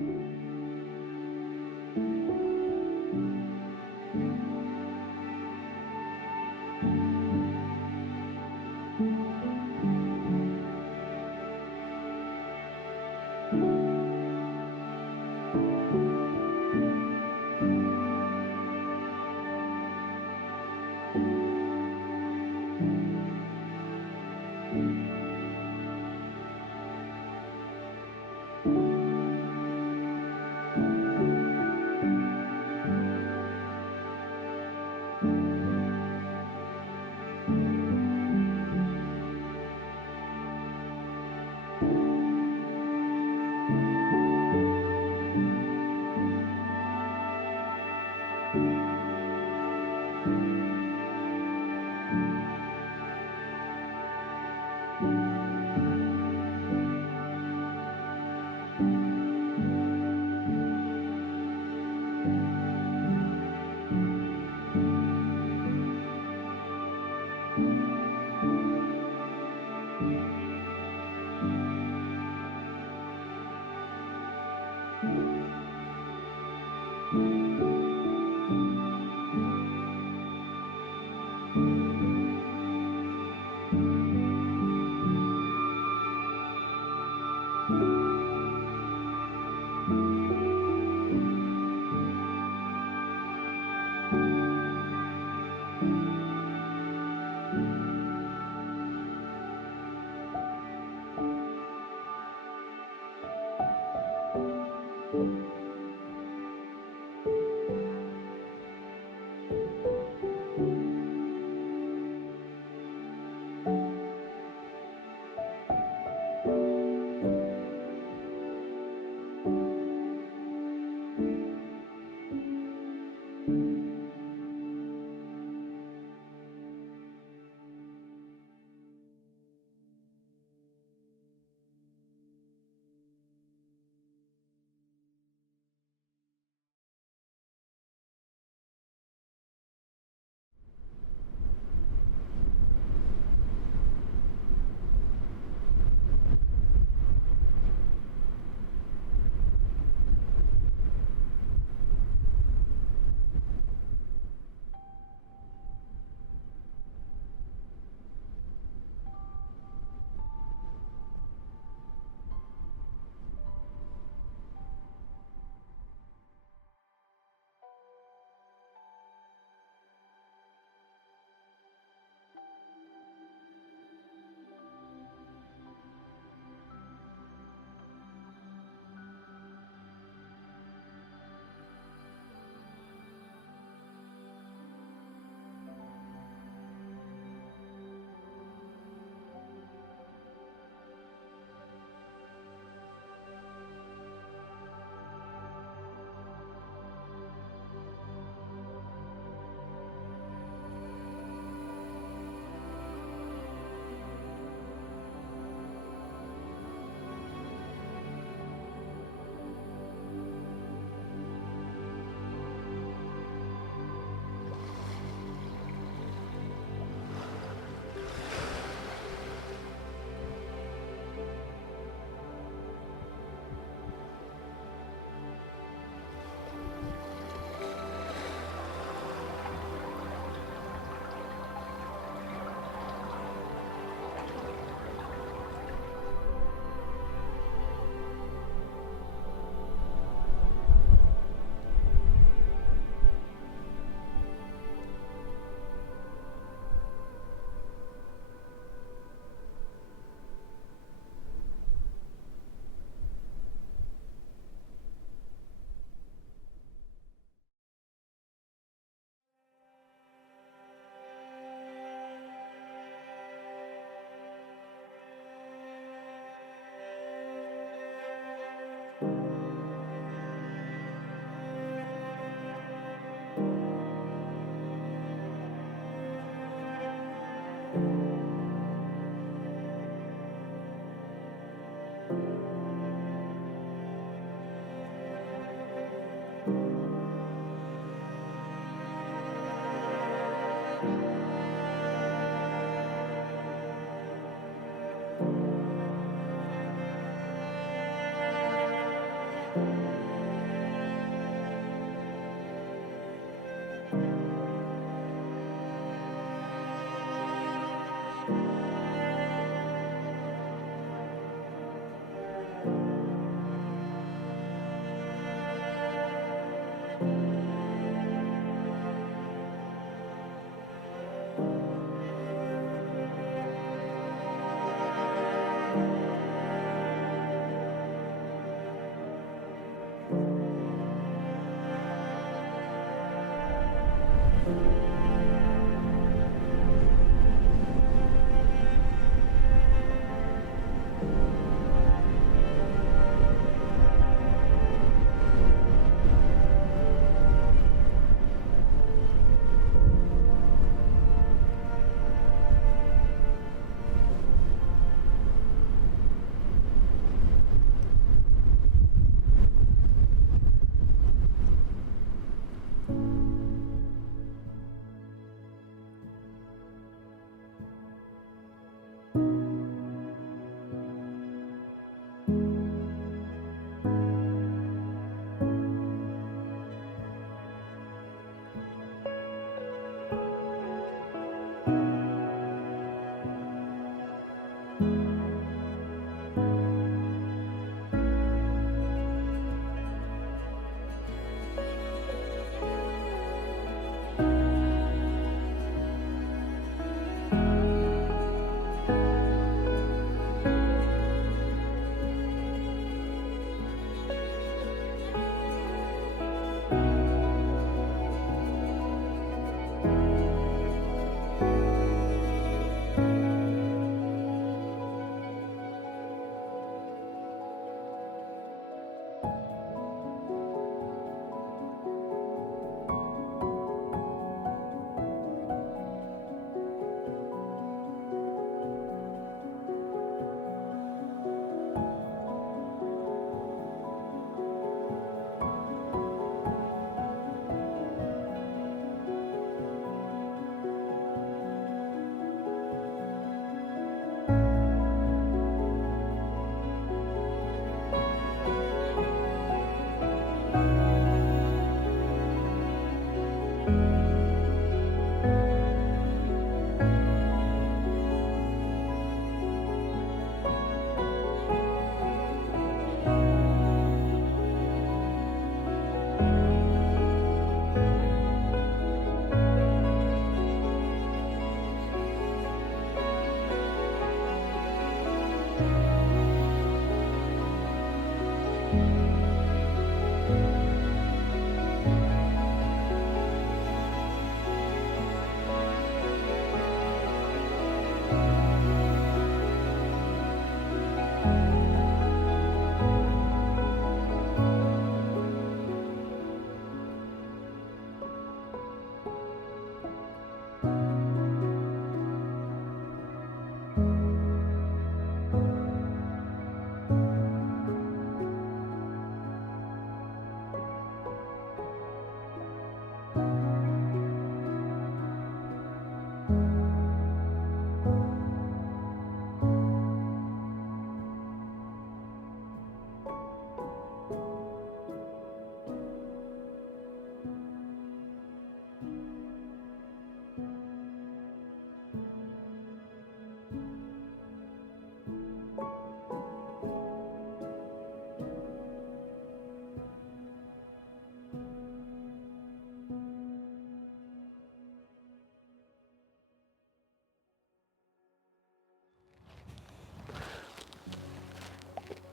you.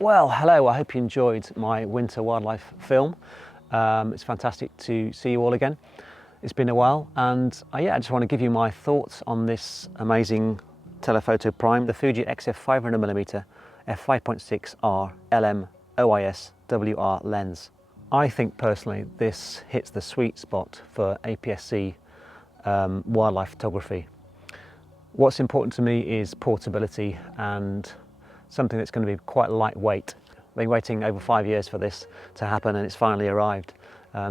Well, hello, I hope you enjoyed my winter wildlife film. It's fantastic to see you all again. It's been a while, and I just want to give you my thoughts on this amazing telephoto prime, the Fuji XF 500mm f5.6 R LM OIS WR lens. I think personally this hits the sweet spot for APS-C wildlife photography. What's important to me is portability and something that's going to be quite lightweight. I've been waiting over 5 years for this to happen, and it's finally arrived.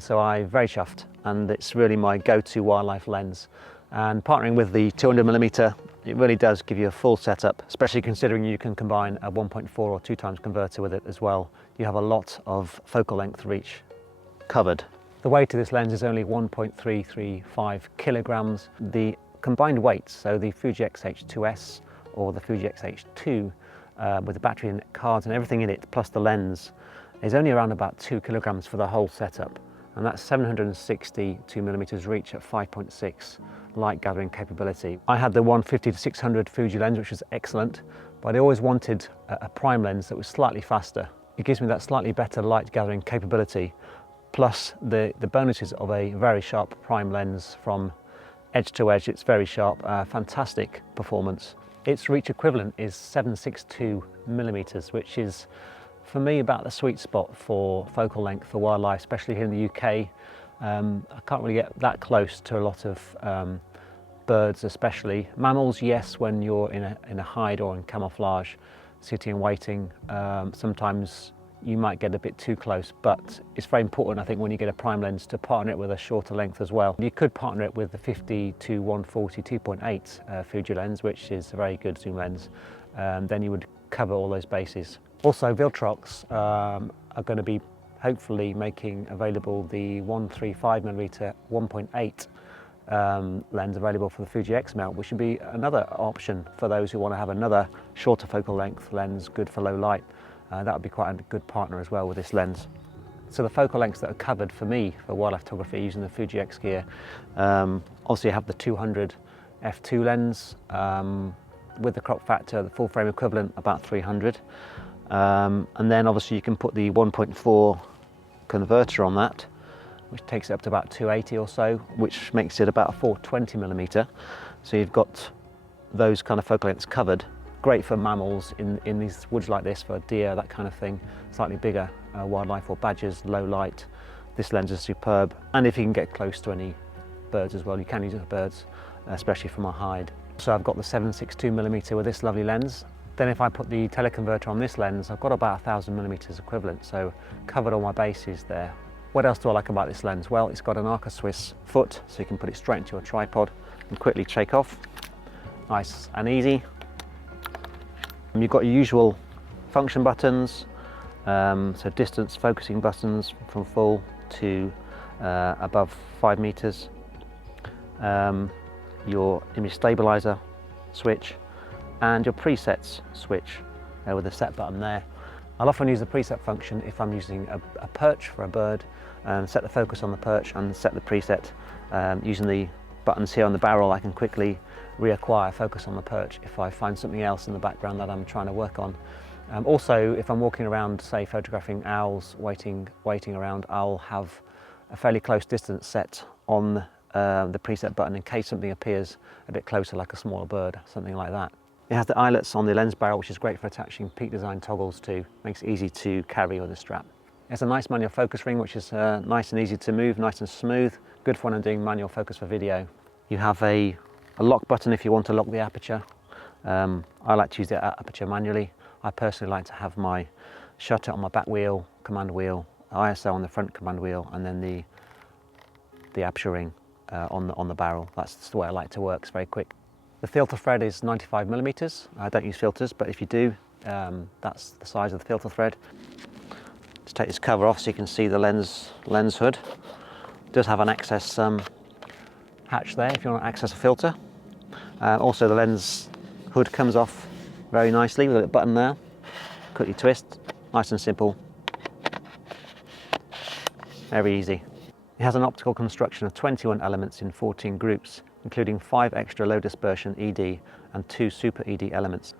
So I'm very chuffed, and it's really my go-to wildlife lens. And partnering with the 200mm, it really does give you a full setup, especially considering you can combine a 1.4 or 2 times converter with it as well. You have a lot of focal length reach covered. The weight of this lens is only 1.335 kilograms. The combined weights, so the Fuji X-H2S or the Fuji X-H2, with the battery and cards and everything in it, plus the lens, is only around about 2 kilograms for the whole setup. And that's 762mm reach at 5.6 light gathering capability. I had the 150-600 Fuji lens, which was excellent, but I always wanted a prime lens that was slightly faster. It gives me that slightly better light gathering capability, plus the bonuses of a very sharp prime lens from edge to edge. It's very sharp, fantastic performance. Its reach equivalent is 762mm, which is, for me, about the sweet spot for focal length for wildlife, especially here in the UK. I can't really get that close to a lot of birds, especially. Mammals, yes, when you're in a hide or in camouflage, sitting and waiting. Sometimes you might get a bit too close, but it's very important, I think, when you get a prime lens to partner it with a shorter length as well. You could partner it with the 50 to 140 2.8 Fuji lens, which is a very good zoom lens. Then you would cover all those bases. Also, Viltrox are going to be hopefully making available the 135mm 1.8 lens available for the Fuji X mount, which would be another option for those who want to have another shorter focal length lens, good for low light. That would be quite a good partner as well with this lens. So the focal lengths that are covered for me for wildlife photography using the Fuji X gear, obviously you have the 200 f2 lens with the crop factor, the full frame equivalent about 300, and then obviously you can put the 1.4 converter on that, which takes it up to about 280 or so, which makes it about a 420mm. So you've got those kind of focal lengths covered. Great for mammals in these woods like this, for deer, that kind of thing, slightly bigger wildlife or badgers, low light. This lens is superb. And if you can get close to any birds as well, you can use it for birds, especially from a hide. So I've got the 762mm with this lovely lens. Then if I put the teleconverter on this lens, I've got about 1000mm equivalent, so covered all my bases there. What else do I like about this lens? Well, it's got an Arca Swiss foot, so you can put it straight into your tripod and quickly take off. Nice and easy. You've got your usual function buttons, so distance focusing buttons from full to above 5 meters, your image stabilizer switch, and your presets switch with the set button there. I'll often use the preset function if I'm using a perch for a bird, and set the focus on the perch and set the preset. Using the buttons here on the barrel, I can quickly reacquire focus on the perch if I find something else in the background that I'm trying to work on. Also, if I'm walking around, say photographing owls waiting around, I'll have a fairly close distance set on the preset button in case something appears a bit closer, like a smaller bird, something like that. It has the eyelets on the lens barrel, which is great for attaching peak design toggles to. Makes it easy to carry with a strap. It has a nice manual focus ring, which is nice and easy to move, nice and smooth. Good for when I'm doing manual focus for video. You have a lock button if you want to lock the aperture. I like to use the aperture manually. I personally like to have my shutter on my back wheel, command wheel, ISO on the front command wheel, and then the aperture ring on the barrel. That's the way I like to work. It's very quick. The filter thread is 95mm. I don't use filters, but if you do, that's the size of the filter thread. Just take this cover off so you can see the lens hood. It does have an access hatch there if you want to access a filter. Also, the lens hood comes off very nicely with a button there. Quickly twist, nice and simple. Very easy. It has an optical construction of 21 elements in 14 groups, including 5 extra low dispersion ED and 2 super ED elements.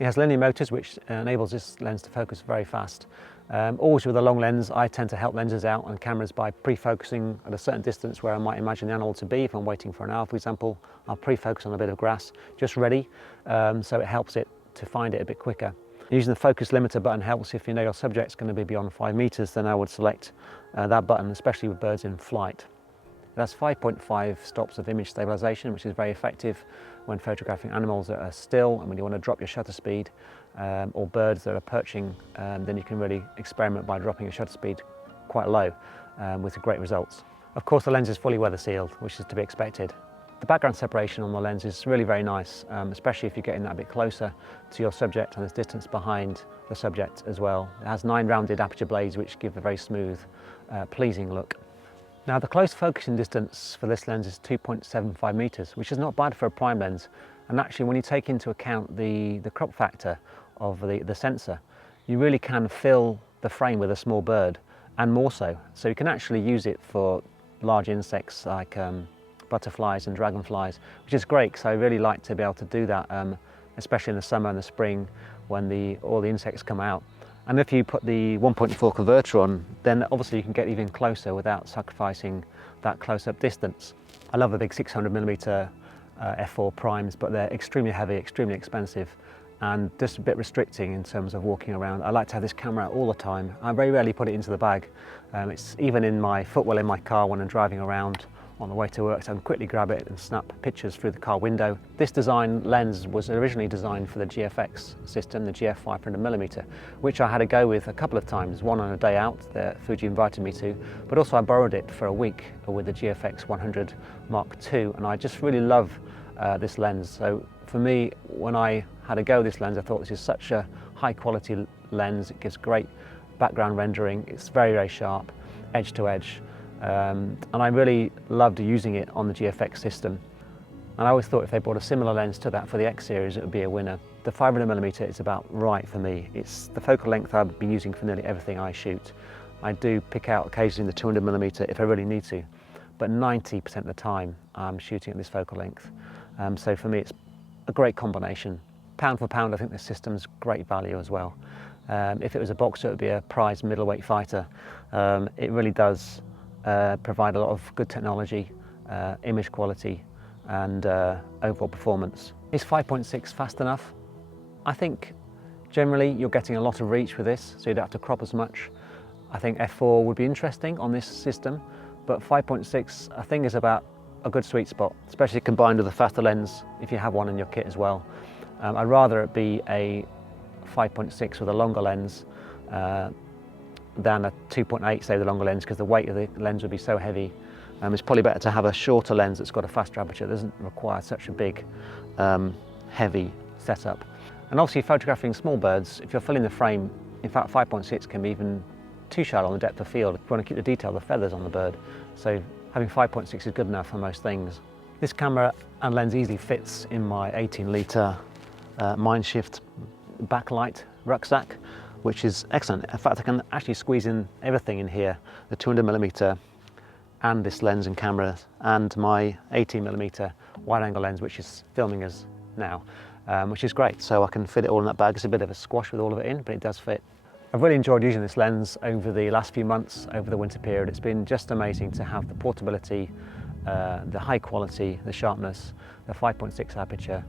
It has linear motors, which enables this lens to focus very fast. Always with a long lens, I tend to help lenses out on cameras by pre-focusing at a certain distance where I might imagine the animal to be. If I'm waiting for an owl, for example, I'll pre-focus on a bit of grass, just ready, so it helps it to find it a bit quicker. Using the focus limiter button helps if you know your subject's going to be beyond 5 meters, then I would select that button, especially with birds in flight. It has 5.5 stops of image stabilization, which is very effective when photographing animals that are still, and when you want to drop your shutter speed, or birds that are perching, then you can really experiment by dropping your shutter speed quite low with great results. Of course, the lens is fully weather sealed, which is to be expected. The background separation on the lens is really very nice, especially if you're getting that a bit closer to your subject and there's distance behind the subject as well. It has 9 rounded aperture blades which give a very smooth, pleasing look. Now the close focusing distance for this lens is 2.75 meters, which is not bad for a prime lens. And actually when you take into account the crop factor of the sensor, you really can fill the frame with a small bird, and more so. So you can actually use it for large insects like butterflies and dragonflies, which is great because I really like to be able to do that, especially in the summer and the spring when all the insects come out. And if you put the 1.4 converter on, then obviously you can get even closer without sacrificing that close-up distance. I love the big 600mm f4 primes, but they're extremely heavy, extremely expensive, and just a bit restricting in terms of walking around. I like to have this camera out all the time. I very rarely put it into the bag. It's even in my footwell in my car when I'm driving around on the way to work, so I can quickly grab it and snap pictures through the car window. This design lens was originally designed for the GFX system, the GF 500mm, which I had to go with a couple of times, one on a day out that Fuji invited me to, but also I borrowed it for a week with the GFX 100 Mark II, and I just really love this lens. So for me, when I had to go with this lens, I thought this is such a high quality lens. It gives great background rendering, it's very, very sharp, edge to edge. And I really loved using it on the GFX system. And I always thought if they brought a similar lens to that for the X series, it would be a winner. The 500mm is about right for me. It's the focal length I've been using for nearly everything I shoot. I do pick out occasionally the 200mm if I really need to, but 90% of the time I'm shooting at this focal length. So for me, it's a great combination. Pound for pound, I think this system's great value as well. If it was a boxer, it would be a prize middleweight fighter. It really does provide a lot of good technology, image quality, and overall performance. Is 5.6 fast enough? I think generally you're getting a lot of reach with this, so you don't have to crop as much. I think f4 would be interesting on this system, but 5.6 I think is about a good sweet spot, especially combined with a faster lens if you have one in your kit as well. I'd rather it be a 5.6 with a longer lens than a 2.8, say, the longer lens, because the weight of the lens would be so heavy. It's probably better to have a shorter lens that's got a faster aperture. It doesn't require such a big, heavy setup. And obviously photographing small birds, if you're filling the frame, in fact 5.6 can be even too shallow on the depth of field if you want to keep the detail of the feathers on the bird. So having 5.6 is good enough for most things. This camera and lens easily fits in my 18-litre Mindshift backlight rucksack, which is excellent. In fact, I can actually squeeze in everything in here, the 200mm and this lens and camera and my 18mm wide-angle lens, which is filming us now, which is great. So I can fit it all in that bag. It's a bit of a squash with all of it in, but it does fit. I've really enjoyed using this lens over the last few months, over the winter period. It's been just amazing to have the portability, the high quality, the sharpness, the 5.6 aperture,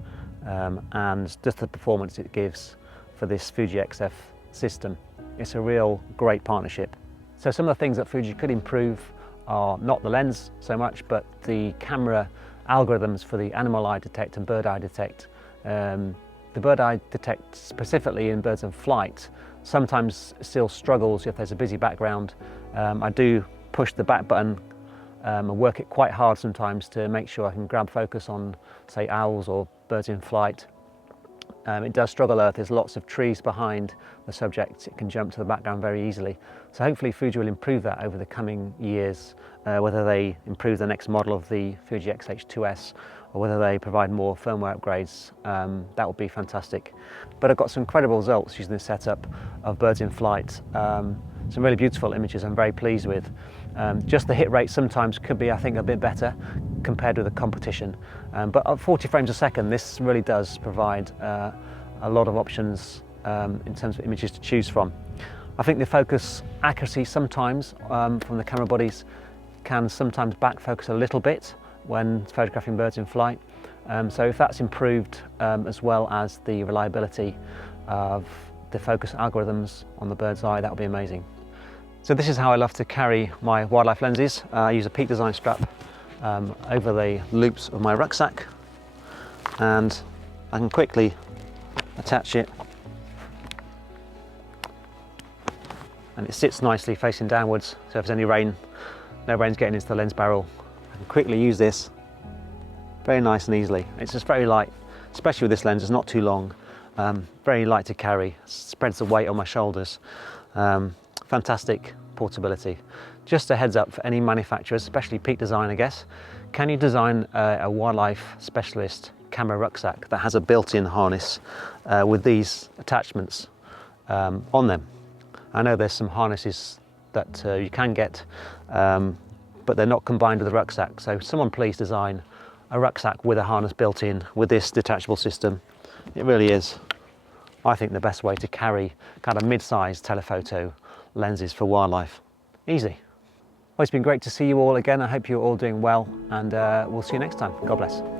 and just the performance it gives for this Fuji XF system. It's a real great partnership. So some of the things that Fuji could improve are not the lens so much, but the camera algorithms for the animal eye detect and bird eye detect. The bird eye detect specifically in birds in flight sometimes still struggles if there's a busy background. I do push the back button and work it quite hard sometimes to make sure I can grab focus on, say, owls or birds in flight. It does struggle if there's lots of trees behind the subject. It can jump to the background very easily. So hopefully Fuji will improve that over the coming years, whether they improve the next model of the Fuji XH2S or whether they provide more firmware upgrades. That would be fantastic. But I've got some incredible results using this setup of birds in flight. Some really beautiful images I'm very pleased with. Just the hit rate sometimes could be, I think, a bit better compared with the competition. But at 40 frames a second, this really does provide a lot of options in terms of images to choose from. I think the focus accuracy sometimes from the camera bodies can sometimes back focus a little bit when photographing birds in flight. So if that's improved, as well as the reliability of the focus algorithms on the bird's eye, that would be amazing. So this is how I love to carry my wildlife lenses. I use a Peak Design strap over the loops of my rucksack, and I can quickly attach it, and it sits nicely facing downwards, so if there's any rain, no rain's getting into the lens barrel. I can quickly use this very nice and easily. It's just very light, especially with this lens. It's not too long, very light to carry, spreads the weight on my shoulders. Fantastic portability. Just a heads up for any manufacturers, especially Peak Design, I guess. Can you design a wildlife specialist camera rucksack that has a built-in harness with these attachments on them? I know there's some harnesses that you can get, but they're not combined with the rucksack. So someone please design a rucksack with a harness built in with this detachable system. It really is, I think, the best way to carry kind of mid-sized telephoto lenses for wildlife. Easy. Well, it's been great to see you all again. I hope you're all doing well, and we'll see you next time. God bless.